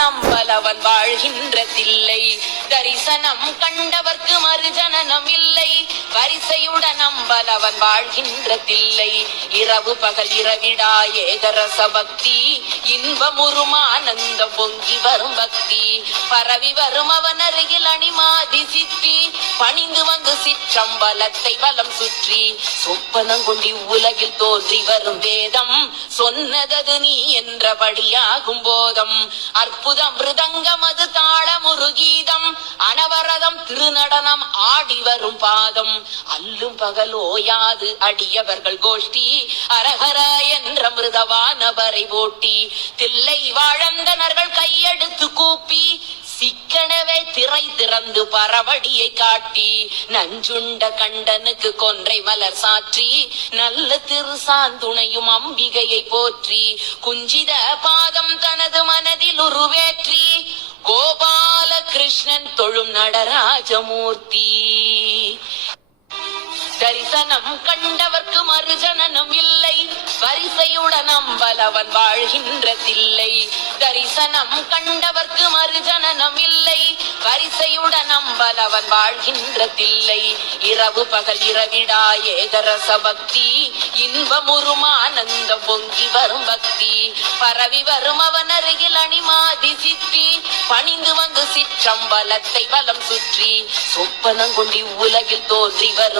நம்பலவன் வாழ்கின்ற தில்லை தரிசனம் கண்டவர்க்கு மறுஜனனம் இல்லை. வரிசையுடன் நம்பலவன் வாழ்கின்ற தில்லை இரவு பகல் இரவிடா ஏகரச பக்தி இன்பமுருமானந்த பொங்கி வரும் பக்தி. பரவி வரும் அவன் அருகில் அணிமாதி சித்தி பணிந்து வந்து சிற்றம்பலத்தை வலம் சுற்றி சொப்பனங்கொண்டி உலகில் தோன்றி வரும் வேதம் சொன்னதது நீ என்றபடியாகும் போதம். அற்புதம் மிருதங்கம் அது தாளமுரு கீதம் அனவரதம் திருநடனம் ஆடி வரும் பாதம். அல்லும் பகல் ஓயாது அடியவர்கள் கோஷ்டி. அரஹர என்ற மிருதவானவரை ஓட்டி தில்லை வாழந்தனர்கள் கையெடுத்து சிக்கனவே திரை திறந்து பரவடியை காட்டி நஞ்சுண்ட கண்டனுக்கு கொன்றை மலர் சாற்றி நல்ல திருசாந்துணையும் அம்பிகையை போற்றி குஞ்சித பாதம் தனது மனதில் உருவேற்றி கோபால கிருஷ்ணன் தொழும் நடராஜமூர்த்தி. தரிசனம் கண்டவர்க்கு மறுஜனனம் இல்லை வரிசையுடன் அம்பலவன் வாழ்கின்ற தில்லை. தரிசனம் கண்டவர்க்கு மறுஜனனம் இல்லை வரிசையுடன் அம்பலவன் வாழ்கின்ற தில்லை இரவு பகல் இரவிடா ஏகரச பக்தி இன்பமுறுமானந்தம் பொங்கி வரும் பக்தி. பரவி வரும் அவன் அருகில் அணிமாதி சித்தி. பணிந்து வந்து சிற்றம்பலத்தை வலம் சுற்றி. சொப்பனங்கொண்டி உலகில் தோன்றி வரும்